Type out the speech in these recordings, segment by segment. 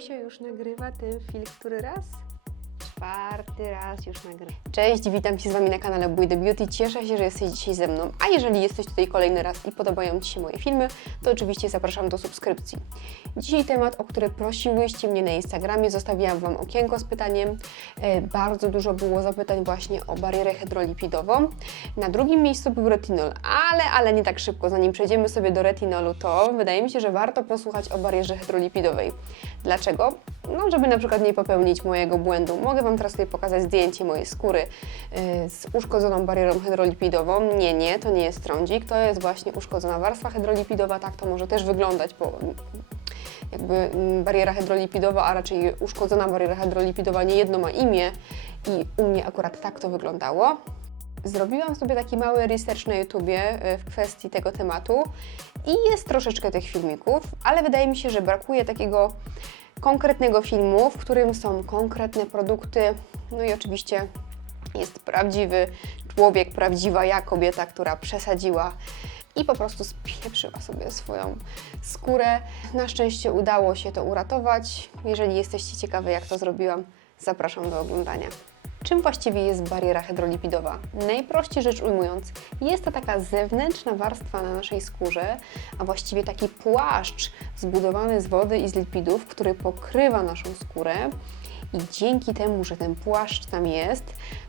się już nagrywa ten film, który raz? Czwarty raz już nagrywa. Cześć, witam Cię z Wami na kanale Bój the Beauty. Cieszę się, że jesteś dzisiaj ze mną. A jeżeli jesteś tutaj kolejny raz i podobają Ci się moje filmy, to oczywiście zapraszam do subskrypcji. Dzisiaj temat, o który prosiłyście mnie na Instagramie, zostawiłam Wam okienko z pytaniem. E, Bardzo dużo było zapytań właśnie o barierę hydrolipidową. Na drugim miejscu był retinol, ale, ale nie tak szybko. Zanim przejdziemy sobie do retinolu, to wydaje mi się, że warto posłuchać o barierze hydrolipidowej. Dlaczego? No, żeby na przykład nie popełnić mojego błędu. Mogę Wam teraz tutaj pokazać zdjęcie mojej skóry y, z uszkodzoną barierą hydrolipidową. Nie, nie, to nie jest trądzik, to jest właśnie uszkodzona warstwa hydrolipidowa. Tak to może też wyglądać, bo jakby mm, bariera hydrolipidowa, a raczej uszkodzona bariera hydrolipidowa nie jedno ma imię i u mnie akurat tak to wyglądało. Zrobiłam sobie taki mały research na YouTubie y, w kwestii tego tematu i jest troszeczkę tych filmików, ale wydaje mi się, że brakuje takiego konkretnego filmu, w którym są konkretne produkty, no i oczywiście jest prawdziwy człowiek, prawdziwa ja, kobieta, która przesadziła i po prostu spieprzyła sobie swoją skórę. Na szczęście udało się to uratować. Jeżeli jesteście ciekawe, jak to zrobiłam, zapraszam do oglądania. Czym właściwie jest bariera hydrolipidowa? Najprościej rzecz ujmując, jest to taka zewnętrzna warstwa na naszej skórze, a właściwie taki płaszcz zbudowany z wody i z lipidów, który pokrywa naszą skórę. I dzięki temu, że ten płaszcz tam jest,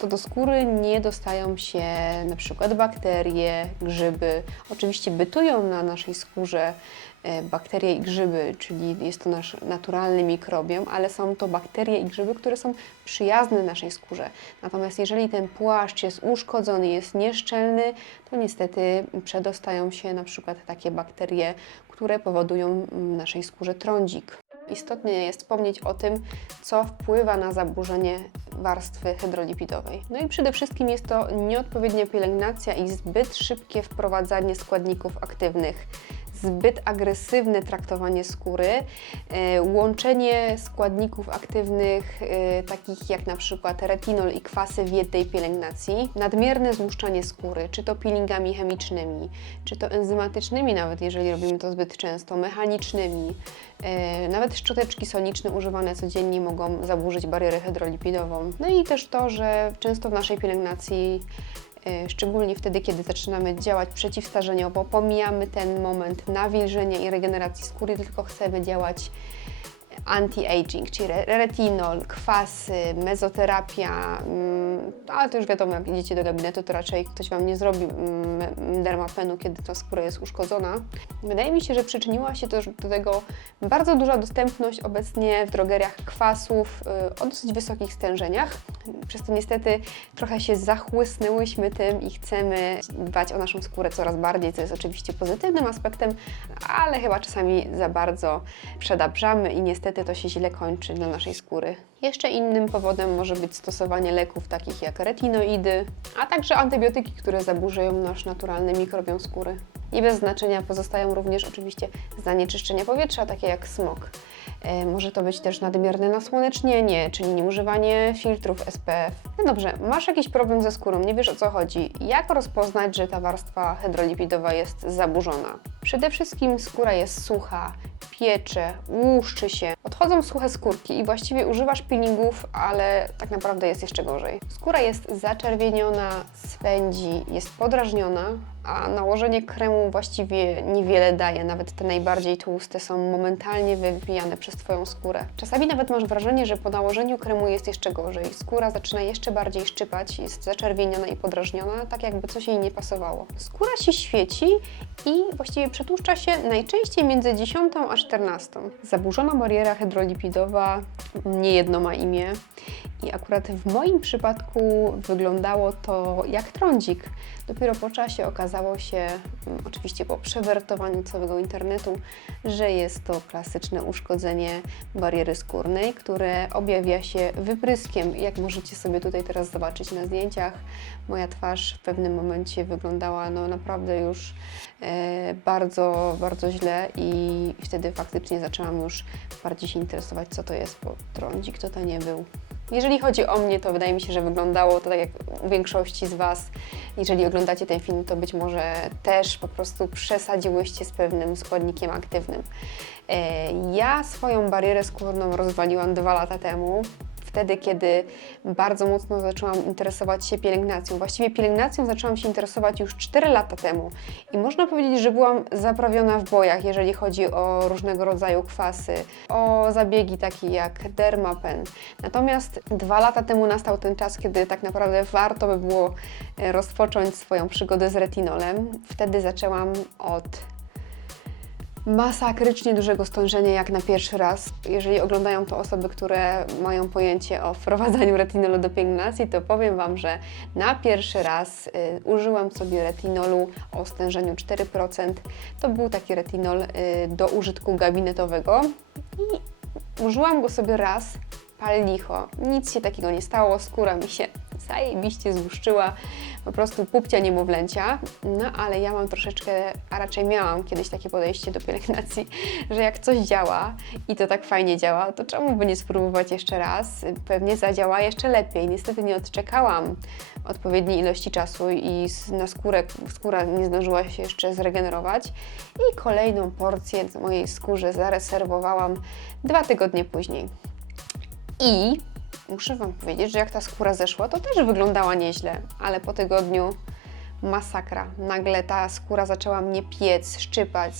to do skóry nie dostają się na przykład bakterie, grzyby. Oczywiście bytują na naszej skórze bakterie i grzyby, czyli jest to nasz naturalny mikrobiom, ale są to bakterie i grzyby, które są przyjazne naszej skórze. Natomiast jeżeli ten płaszcz jest uszkodzony, jest nieszczelny, to niestety przedostają się na przykład takie bakterie, które powodują w naszej skórze trądzik. Istotnie jest wspomnieć o tym, co wpływa na zaburzenie warstwy hydrolipidowej. No i przede wszystkim jest to nieodpowiednia pielęgnacja i zbyt szybkie wprowadzanie składników aktywnych zbyt agresywne traktowanie skóry, e, łączenie składników aktywnych e, takich jak na przykład retinol i kwasy w jednej pielęgnacji, nadmierne złuszczanie skóry, czy to peelingami chemicznymi, czy to enzymatycznymi nawet, jeżeli robimy to zbyt często, mechanicznymi, e, nawet szczoteczki soniczne używane codziennie mogą zaburzyć barierę hydrolipidową. No i też to, że często w naszej pielęgnacji szczególnie wtedy, kiedy zaczynamy działać przeciwstarzeniowo, pomijamy ten moment nawilżenia i regeneracji skóry, tylko chcemy działać anti-aging, czyli retinol, kwasy, mezoterapia, mm, ale to już wiadomo, jak idziecie do gabinetu, to raczej ktoś Wam nie zrobi mm, dermapenu, kiedy ta skóra jest uszkodzona. Wydaje mi się, że przyczyniła się też do tego bardzo duża dostępność obecnie w drogeriach kwasów y, o dosyć wysokich stężeniach. Przez to niestety trochę się zachłysnęłyśmy tym i chcemy dbać o naszą skórę coraz bardziej, co jest oczywiście pozytywnym aspektem, ale chyba czasami za bardzo przedabrzamy i niestety to się źle kończy dla naszej skóry. Jeszcze innym powodem może być stosowanie leków takich jak retinoidy, a także antybiotyki, które zaburzają nasz naturalny mikrobiom skóry. Nie bez znaczenia pozostają również oczywiście zanieczyszczenia powietrza, takie jak smog. E, może to być też nadmierne nasłonecznienie, czyli nieużywanie filtrów SPF. No dobrze, masz jakiś problem ze skórą, nie wiesz o co chodzi. Jak rozpoznać, że ta warstwa hydrolipidowa jest zaburzona? Przede wszystkim skóra jest sucha, piecze, łuszczy się. Odchodzą suche skórki i właściwie używasz peelingów, ale tak naprawdę jest jeszcze gorzej. Skóra jest zaczerwieniona, swędzi, jest podrażniona, a nałożenie kremu właściwie niewiele daje. Nawet te najbardziej tłuste są momentalnie wypijane przez Twoją skórę. Czasami nawet masz wrażenie, że po nałożeniu kremu jest jeszcze gorzej. Skóra zaczyna jeszcze bardziej szczypać, jest zaczerwieniona i podrażniona, tak jakby coś jej nie pasowało. Skóra się świeci i właściwie przetłuszcza się najczęściej między 10 a 14. Zaburzona bariera hydrolipidowa niejedno ma imię i akurat w moim przypadku wyglądało to jak trądzik. Dopiero po czasie okazało się, mm, oczywiście po przewertowaniu całego internetu, że jest to klasyczne uszkodzenie bariery skórnej, które objawia się wypryskiem. Jak możecie sobie tutaj teraz zobaczyć na zdjęciach, moja twarz w pewnym momencie wyglądała no naprawdę już e, bardzo, bardzo źle i wtedy faktycznie zaczęłam już bardziej się interesować, co to jest, bo trądzik to to nie był. Jeżeli chodzi o mnie, to wydaje mi się, że wyglądało to tak jak u większości z Was. Jeżeli oglądacie ten film, to być może też po prostu przesadziłyście z pewnym składnikiem aktywnym. E, Ja swoją barierę skórną rozwaliłam dwa lata temu. Wtedy, kiedy bardzo mocno zaczęłam interesować się pielęgnacją. Właściwie pielęgnacją zaczęłam się interesować już 4 lata temu. I można powiedzieć, że byłam zaprawiona w bojach, jeżeli chodzi o różnego rodzaju kwasy, o zabiegi takie jak Dermapen. Natomiast dwa lata temu nastał ten czas, kiedy tak naprawdę warto by było e, rozpocząć swoją przygodę z retinolem. Wtedy zaczęłam od masakrycznie dużego stężenia jak na pierwszy raz. Jeżeli oglądają to osoby, które mają pojęcie o wprowadzaniu retinolu do pielęgnacji, to powiem Wam, że na pierwszy raz y, użyłam sobie retinolu o stężeniu 4%. To był taki retinol y, do użytku gabinetowego i użyłam go sobie raz, pal licho. Nic się takiego nie stało, skóra mi się zajebiście złuszczyła, po prostu pupcia niemowlęcia. No ale ja mam troszeczkę, a raczej miałam kiedyś takie podejście do pielęgnacji, że jak coś działa i to tak fajnie działa, to czemu by nie spróbować jeszcze raz? Pewnie zadziała jeszcze lepiej. Niestety nie odczekałam odpowiedniej ilości czasu i na skórę, skóra nie zdążyła się jeszcze zregenerować i kolejną porcję mojej skórze zarezerwowałam dwa tygodnie później. I muszę Wam powiedzieć, że jak ta skóra zeszła, to też wyglądała nieźle, ale po tygodniu masakra. Nagle ta skóra zaczęła mnie piec, szczypać,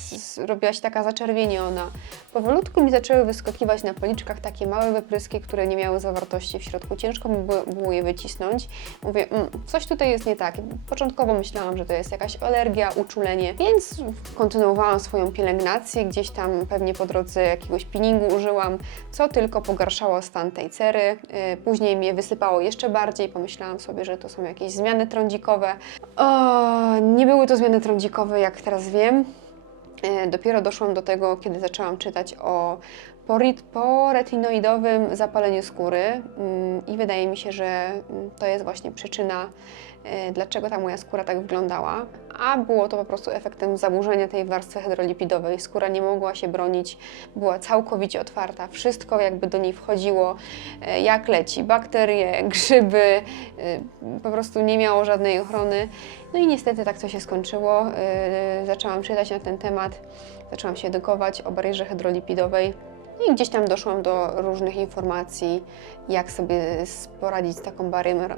robiła się taka zaczerwieniona. Powolutku mi zaczęły wyskakiwać na policzkach takie małe wypryski, które nie miały zawartości w środku. Ciężko mi było, je wycisnąć. Mówię, mm, coś tutaj jest nie tak. Początkowo myślałam, że to jest jakaś alergia, uczulenie, więc kontynuowałam swoją pielęgnację. Gdzieś tam pewnie po drodze jakiegoś peelingu użyłam, co tylko pogarszało stan tej cery. Yy, Później mnie wysypało jeszcze bardziej. Pomyślałam sobie, że to są jakieś zmiany trądzikowe. O, nie były to zmiany trądzikowe, jak teraz wiem. E, Dopiero doszłam do tego, kiedy zaczęłam czytać o poretinoidowym zapaleniu skóry mm, i wydaje mi się, że mm, to jest właśnie przyczyna, e, dlaczego ta moja skóra tak wyglądała, a było to po prostu efektem zaburzenia tej warstwy hydrolipidowej. Skóra nie mogła się bronić, była całkowicie otwarta, wszystko jakby do niej wchodziło, e, jak leci, bakterie, grzyby, e, po prostu nie miało żadnej ochrony. No i niestety tak to się skończyło. Yy, zaczęłam czytać na ten temat, zaczęłam się edukować o barierze hydrolipidowej i gdzieś tam doszłam do różnych informacji, jak sobie poradzić z taką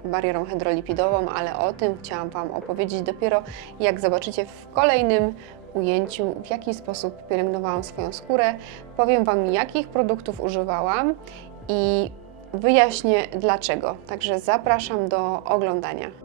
barierą hydrolipidową, ale o tym chciałam Wam opowiedzieć dopiero, jak zobaczycie w kolejnym ujęciu, w jaki sposób pielęgnowałam swoją skórę. Powiem Wam, jakich produktów używałam i wyjaśnię dlaczego. Także zapraszam do oglądania.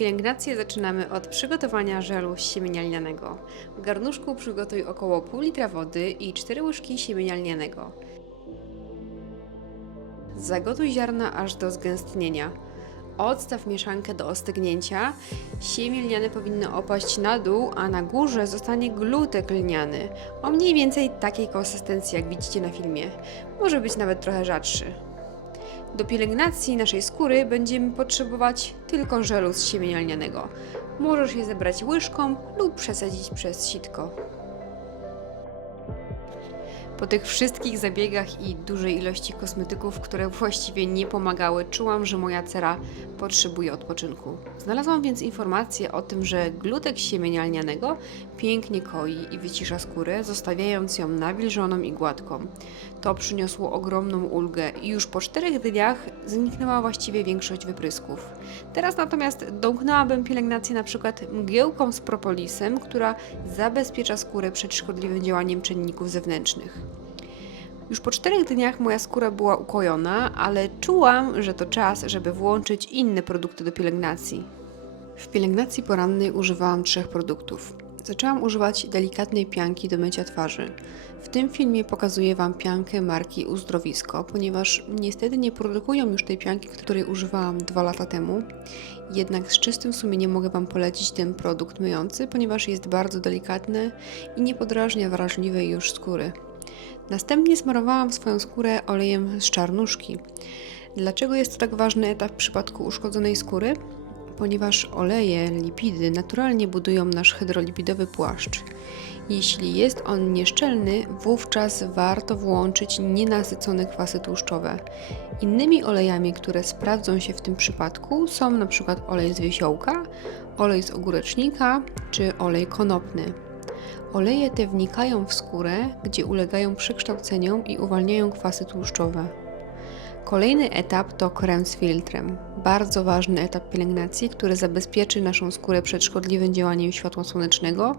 Pielęgnację zaczynamy od przygotowania żelu siemienia lnianego. W garnuszku przygotuj około pół litra wody i 4 łyżki siemienia lnianego. Zagotuj ziarna aż do zgęstnienia. Odstaw mieszankę do ostygnięcia. Siemię lniane powinno opaść na dół, a na górze zostanie glutek lniany o mniej więcej takiej konsystencji, jak widzicie na filmie. Może być nawet trochę rzadszy. Do pielęgnacji naszej skóry będziemy potrzebować tylko żelu z siemienia lnianego. Możesz je zebrać łyżką lub przesadzić przez sitko. Po tych wszystkich zabiegach i dużej ilości kosmetyków, które właściwie nie pomagały, czułam, że moja cera potrzebuje odpoczynku. Znalazłam więc informację o tym, że glutek siemienia lnianego pięknie koi i wycisza skórę, zostawiając ją nawilżoną i gładką. To przyniosło ogromną ulgę i już po czterech dniach zniknęła właściwie większość wyprysków. Teraz natomiast domknęłabym pielęgnację na przykład mgiełką z propolisem, która zabezpiecza skórę przed szkodliwym działaniem czynników zewnętrznych. Już po czterech dniach moja skóra była ukojona, ale czułam, że to czas, żeby włączyć inne produkty do pielęgnacji. W pielęgnacji porannej używałam trzech produktów. Zaczęłam używać delikatnej pianki do mycia twarzy. W tym filmie pokazuję Wam piankę marki Uzdrowisko, ponieważ niestety nie produkują już tej pianki, której używałam dwa lata temu. Jednak z czystym sumieniem mogę Wam polecić ten produkt myjący, ponieważ jest bardzo delikatny i nie podrażnia wrażliwej już skóry. Następnie smarowałam swoją skórę olejem z czarnuszki. Dlaczego jest to tak ważny etap w przypadku uszkodzonej skóry? ponieważ oleje, lipidy naturalnie budują nasz hydrolipidowy płaszcz. Jeśli jest on nieszczelny, wówczas warto włączyć nienasycone kwasy tłuszczowe. Innymi olejami, które sprawdzą się w tym przypadku są np. olej z wiesiołka, olej z ogórecznika czy olej konopny. Oleje te wnikają w skórę, gdzie ulegają przekształceniom i uwalniają kwasy tłuszczowe. Kolejny etap to krem z filtrem. Bardzo ważny etap pielęgnacji, który zabezpieczy naszą skórę przed szkodliwym działaniem światła słonecznego,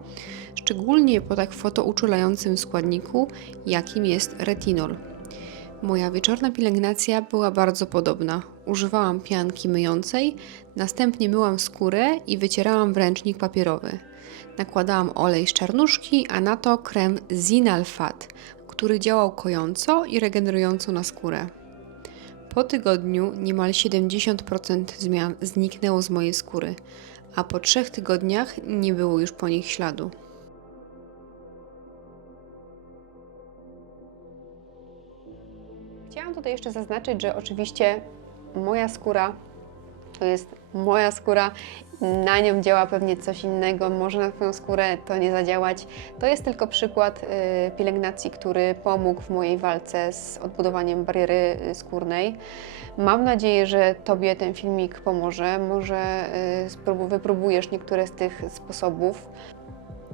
szczególnie po tak fotouczulającym składniku, jakim jest retinol. Moja wieczorna pielęgnacja była bardzo podobna. Używałam pianki myjącej, następnie myłam skórę i wycierałam w ręcznik papierowy. Nakładałam olej z czarnuszki, a na to krem Zinalfat, który działał kojąco i regenerująco na skórę. Po tygodniu niemal 70% zmian zniknęło z mojej skóry, a po trzech tygodniach nie było już po nich śladu. Chciałam tutaj jeszcze zaznaczyć, że oczywiście moja skóra to jest moja skóra, na nią działa pewnie coś innego, może na Twoją skórę to nie zadziałać. To jest tylko przykład y, pielęgnacji, który pomógł w mojej walce z odbudowaniem bariery y, skórnej. Mam nadzieję, że Tobie ten filmik pomoże. Może y, wypróbujesz niektóre z tych sposobów.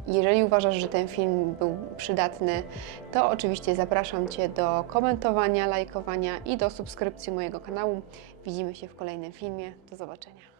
Jeżeli uważasz, że ten film był przydatny, to oczywiście zapraszam Cię do komentowania, lajkowania i do subskrypcji mojego kanału. Widzimy się w kolejnym filmie. Do zobaczenia.